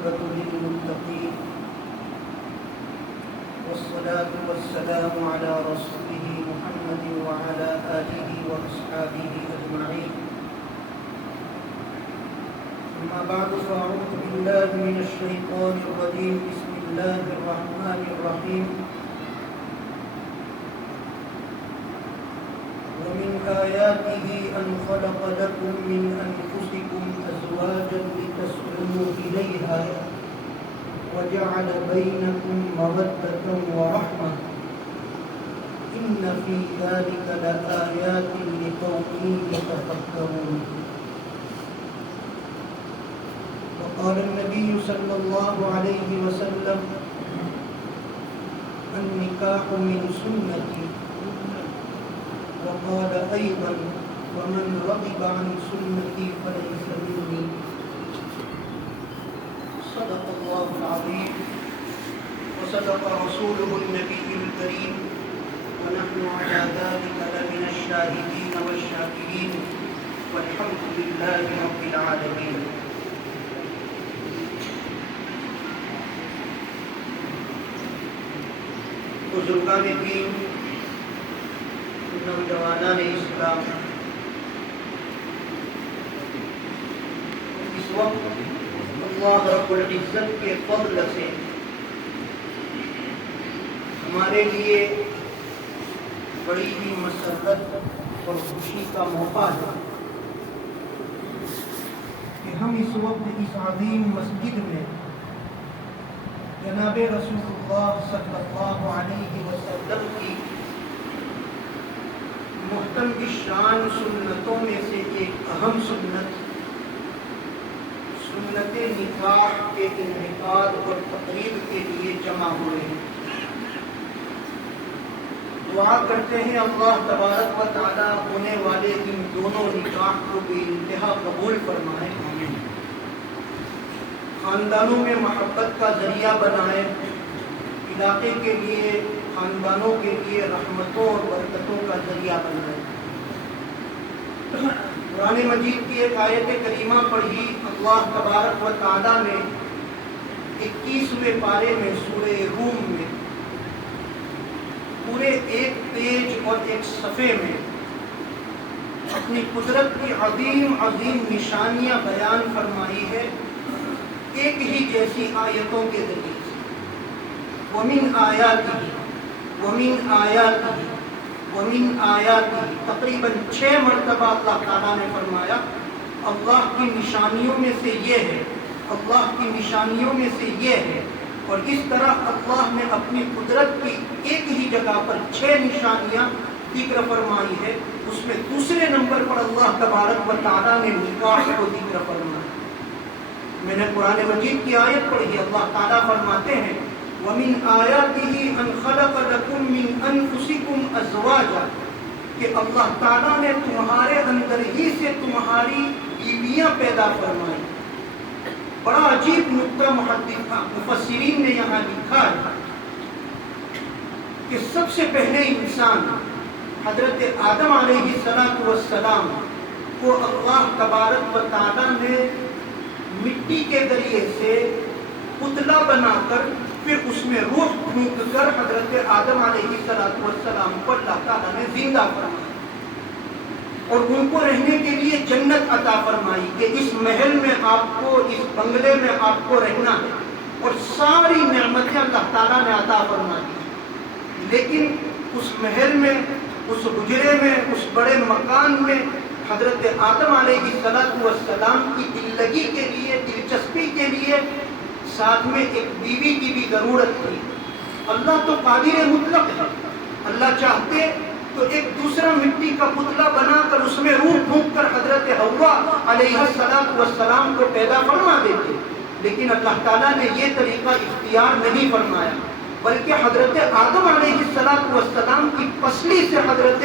والعاقبة للمتقين والصلاة والسلام على رسوله محمد وعلى آله وأصحابه أجمعين. أما بعد فأعوذ بالله من الشيطان الرجيم. بسم الله الرحمن الرحيم. ومن آياته أن خلق لكم من أنفسكم أزواجا لتسكنوا إليها وجعل بينكم مودة ورحمة إن في ذلك لآيات لقوم يتفكرون. وقال النبي صلى الله عليه وسلم النكاح من سنتي. وقال أيضا ومن رغب عن سنتي فليس مني. صدق الله العظيم وصدق رسوله النبي الكريم ونحن على ذلك لمن الشاهدين والشاكرين والحمد لله رب العالمين. بزرگان دین، نوجوانان اسلام، اس وقت اللہ رب العزت کے فضل سے ہمارے لیے بڑی ہی مسرت اور خوشی کا موقع ہے کہ ہم اس وقت اس عظیم مسجد میں جناب رسول اللہ صلی اللہ علیہ وسلم کی محترم شان سنتوں میں سے ایک اہم سنت نکاح کے انعقاد اور تقریب کے لیے جمع ہوئے ہیں. دعا کرتے ہیں اللہ تبارک و تعالی ہونے والے ان دونوں نکاح کو بے انتہا قبول فرمائے، خاندانوں میں محبت کا ذریعہ بنائے، علاقے کے لیے، خاندانوں کے لیے رحمتوں اور برکتوں کا ذریعہ بنائے. قرآن مجید کی ایک آیت کریمہ پڑھی اللہ تبارک و تعالی نے 21ویں پارے میں سورہ روم میں پورے ایک پیج اور ایک صفحے میں اپنی قدرت کی عظیم عظیم نشانیاں بیان فرمائی ہے ایک ہی جیسی آیتوں کے ذریعے سے. وَمِنْ آيَاتِهِ وَمِنْ آيَاتِهِ وَمِنْ آيَاتِهِ تقریباً 6 مرتبہ اللہ تعالیٰ نے فرمایا اللہ کی نشانیوں میں سے یہ ہے، اللہ کی نشانیوں میں سے یہ ہے. اور اس طرح اللہ نے اپنی قدرت کی ایک ہی جگہ پر 6 نشانیاں ذکر فرمائی ہے. اس میں دوسرے نمبر پر اللہ تبارک و تعالیٰ نے نکاح کو ذکر فرمایا. میں نے قرآن مجید کی آیت پڑھی، اللہ تعالیٰ فرماتے ہیں وَمِنْ آيَاتِهِ أَنْ خَلَقَ لَكُم مِّنْ أَنفُسِكُمْ أَزْوَاجًا کہ اللہ تعالیٰ نے تمہارے اندر ہی سے تمہاری بیویاں پیدا فرمائی. بڑا عجیب نقطہ مفسرین نے یہاں لکھا ہے کہ سب سے پہلے انسان حضرت آدم علیہ السلام کو اللہ تبارک و تعالیٰ نے مٹی کے ذریعے سے پتلا بنا کر پھر اس میں روح پھونک کر حضرت آدم علیہ السلام کو اللہ تعالیٰ نے زندہ فرمایا اور ان کو رہنے کے لیے جنت عطا فرمائی کہ اس محل میں آپ کو، اس بنگلے میں آپ کو رہنا ہے، اور ساری نعمتیں اللہ تعالیٰ نے عطا فرمائی. لیکن اس محل میں، اس حجرے میں، اس بڑے مکان میں حضرت آدم علیہ السلام کی دل لگی کے لیے، دلچسپی کے لیے ساتھ میں ایک بیوی کی بھی ضرورت تھی. اللہ تو قادر مطلق ہے، اللہ چاہتے تو ایک دوسرا مٹی کا پتلا بنا کر اس میں روح پھونک کر حضرت حوا علیہ السلام کو پیدا فرما دیتے. لیکن اللہ تعالیٰ نے یہ طریقہ اختیار نہیں فرمایا، بلکہ حضرت آدم علیہ السلام کی پسلی سے حضرت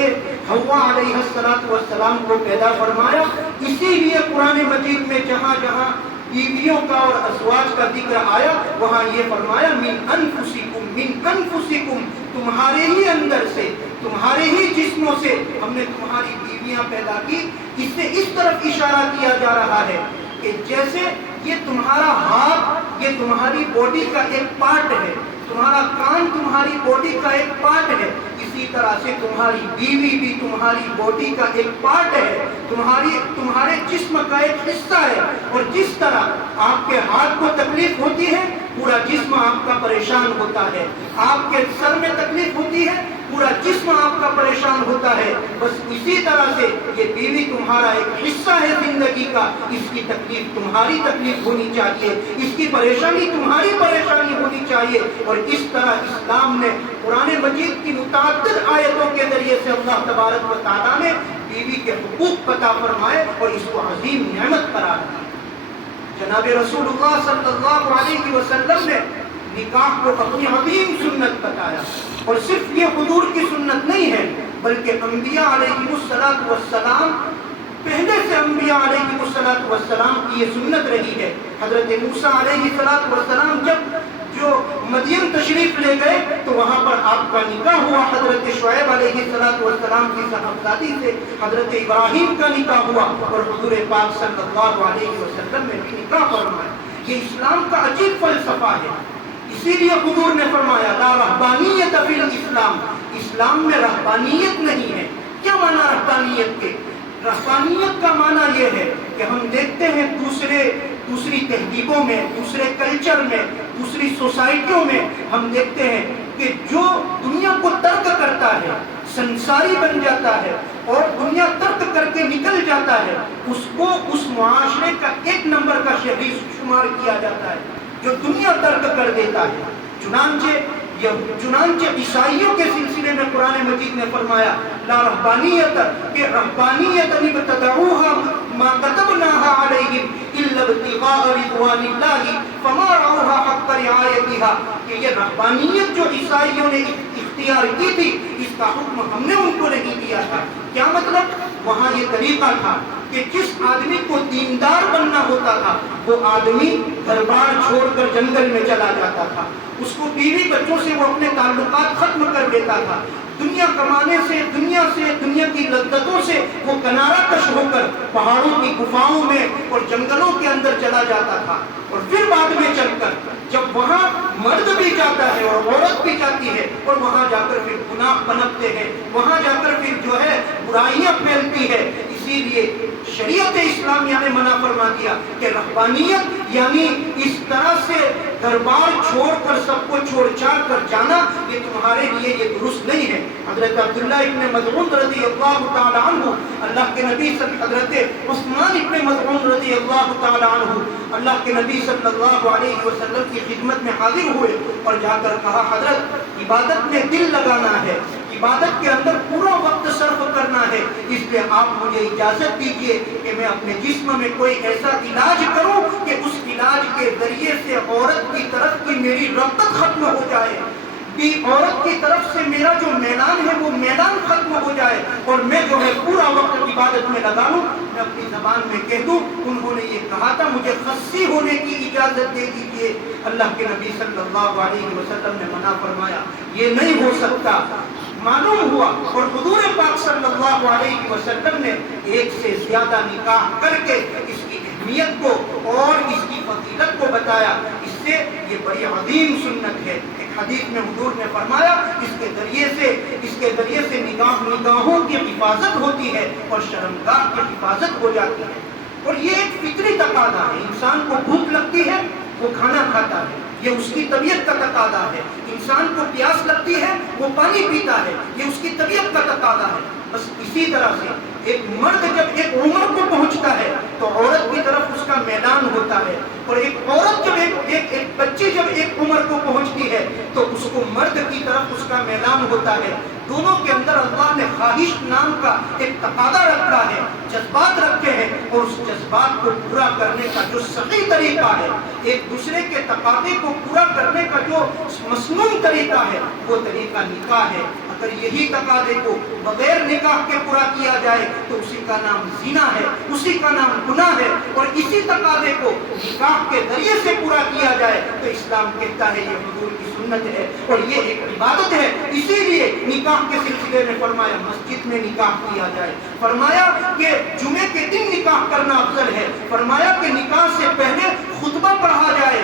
حوا علیہ السلام کو پیدا فرمایا. اسی لیے قرآن مجید میں جہاں جہاں بیویوں کا اور ازواج کا ذکر آیا وہاں یہ فرمایا من انفسکم تمہارے ہی اندر سے، تمہارے ہی جسموں سے ہم نے تمہاری بیویاں پیدا کی. اس سے اس طرف اشارہ کیا جا رہا ہے کہ جیسے یہ تمہارا ہاتھ، یہ تمہاری باڈی کا ایک پارٹ ہے، تمہارا کان تمہاری باڈی کا ایک پارٹ ہے، اسی طرح سے تمہاری بیوی بھی تمہاری باڈی کا ایک پارٹ ہے، تمہارے جسم کا ایک حصہ ہے۔ اور جس طرح آپ کے ہاتھ کو تکلیف ہوتی ہے پورا جسم آپ کا پریشان ہوتا ہے، آپ کے سر میں تکلیف ہوتی ہے پورا جسم آپ کا پریشان ہوتا ہے، بس اسی طرح سے یہ بیوی تمہارا ایک حصہ ہے زندگی کا، اس کی تکلیف تمہاری تکلیف ہونی چاہیے، اس کی پریشانی تمہاری پریشانی ہونی چاہیے۔ اور اس طرح اسلام نے قرآن مجید کی متعدد آیتوں کے ذریعے سے اللہ تبارک و تعالیٰ نے بیوی کے حقوق عطا فرمائے اور اس کو عظیم نعمت قرار دی۔ جناب رسول اللہ صلی اللہ علیہ وسلم نے نکاح کو اپنی عظیم سنت بتایا، اور صرف یہ حضور کی سنت نہیں ہے بلکہ انبیاء علیہ السلام پہلے سے انبیاء علیہ السلام کی یہ سنت رہی ہے۔ حضرت موسیٰ علیہ السلام جب جو مدین تشریف لے گئے تو وہاں پر آپ کا نکاح ہوا، حضرت شعیب علیہ السلام کی صاحبزادی سے حضرت ابراہیم کا نکاح ہوا، اور حضور پاک صلی اللہ علیہ وسلم نے بھی نکاح فرمایا۔ یہ اسلام کا عجیب فلسفہ ہے، اسی لیے حضور نے فرمایا لا رہبانیت فی الاسلام، اسلام میں رہبانیت نہیں ہے۔ کیا معنی رہبانیت کے؟ رہبانیت کا معنی یہ ہے کہ ہم دیکھتے ہیں دوسری تہذیبوں میں، دوسرے کلچر میں، دوسری سوسائٹیوں میں ہم دیکھتے ہیں کہ جو دنیا کو ترک کرتا ہے، سنساری بن جاتا ہے اور دنیا ترک کر کے نکل جاتا ہے، اس کو اس معاشرے کا ایک نمبر کا شہری شمار کیا جاتا ہے جو دنیا ترک کر دیتا ہے۔ چنانچہ عیسائیوں کے سلسلے میں قرآن مجید نے فرمایا لا رہبانیت، کہ رہبانیت ابتدعوها ما كتبناها علیہم الا ابتغاء رضوان اللہ فما رعوها حق رعایتها، کہ یہ رہبانیت جو عیسائیوں نے اختیار کی تھی اس کا حکم ہم نے ان کو نہیں دیا تھا۔ کیا مطلب؟ وہاں یہ طریقہ تھا کہ جس آدمی کو دیندار بننا ہوتا تھا وہ آدمی گھر بار چھوڑ کر جنگل میں چلا جاتا تھا، اس کو بیوی بچوں سے وہ اپنے تعلقات ختم کر دیتا تھا، دنیا کمانے سے، دنیا کی لذتوں سے وہ کنارہ کش ہو کر پہاڑوں کی گفاؤں میں اور جنگلوں کے اندر چلا جاتا تھا، اور پھر بعد میں چل کر جب وہاں مرد بھی جاتا ہے اور عورت بھی جاتی ہے اور وہاں جا کر پھر گناہ پنپتے ہیں، وہاں جا کر پھر جو ہے برائیاں پھیلتی ہے۔ اسی لیے شریعت اسلامیہ نے منع فرما دیا کہ رہبانیت یعنی اس طرح سے گھر بار چھوڑ کر سب کو چھوڑ چھاڑ کر جانا، یہ تمہارے لیے یہ درست نہیں ہے۔ حضرت عبداللہ ابن مظعون رضی اللہ تعالی عنہ، اللہ کے نبی حضرت عثمان ابن مظعون رضی اللہ تعالی عنہ اللہ کے نبی صلی اللہ علیہ وسلم کی خدمت میں حاضر ہوئے اور جا کر کہا حضرت عبادت میں دل لگانا ہے، عبادت کے اندر پورا وقت صرف کرنا ہے، اس لیے آپ مجھے اجازت دیجیے کہ میں اپنے جسم میں کوئی ایسا علاج کروں کہ اس علاج کے ذریعے سے عورت کی طرف کی میری رغبت ختم ہو جائے، عورت کی طرف سے میرا جو میلان ہے وہ میلان ختم ہو جائے، اور میں جو ہے پورا وقت عبادت میں لگا لوں۔ میں اپنی زبان میں کہہ دوں انہوں نے یہ کہا تھا مجھے خصی ہونے کی اجازت دے دیجیے۔ اللہ کے نبی صلی اللہ علیہ وسلم نے منع فرمایا یہ نہیں ہو سکتا۔ معلوم ہوا اور حضور پاک صلی اللہ علیہ وسلم نے ایک سے زیادہ نکاح کر کے اس کی اہمیت کو اور اس کی فضیلت کو بتایا۔ اس سے یہ بڑی عظیم سنت ہے۔ ایک حدیث میں حضور نے فرمایا اس کے ذریعے سے نگاہوں کی حفاظت ہوتی ہے اور شرمگاہ کی حفاظت ہو جاتی ہے۔ اور یہ ایک فطری تقاضا ہے، انسان کو بھوک لگتی ہے وہ کھانا کھاتا ہے، یہ اس کی طبیعت کا تقاضا ہے۔ انسان کو پیاس لگتی ہے وہ پانی پیتا ہے، یہ اس کی طبیعت کا تقاضا ہے۔ بس اسی طرح سے ایک مرد جب ایک عمر کو پہنچتا ہے تو عورت کی طرف اس کا میلان ہوتا ہے، اور ایک عورت جب ایک بچی جب ایک عمر کو پہنچتی ہے تو اس کو مرد کی طرف اس کا میلان ہوتا ہے۔ دونوں کے اندر اللہ نے خواہش نام کا ایک تقاضا رکھا ہے، جذبات رکھے ہیں، اور اس جذبات کو پورا کرنے کا جو صحیح طریقہ ہے، ایک دوسرے کے تقاضے کو پورا کرنے کا جو مسنون طریقہ ہے وہ طریقہ نکاح ہے۔ اگر یہی تقاضے کو بغیر نکاح کے پورا کیا جائے تو اسی کا نام زنا ہے، اسی کا نام گناہ ہے، اور اسی تقاضے کو نکاح کے ذریعے سے پورا کیا جائے تو اسلام کہتا ہے یہ حضور کی سنت ہے اور یہ ایک عبادت ہے۔ اسی لیے نکاح کے سلسلے میں فرمایا مسجد میں نکاح کیا جائے، فرمایا کہ جمعے کے دن نکاح کرنا افضل ہے، فرمایا کہ نکاح سے پہلے خطبہ پڑھا جائے۔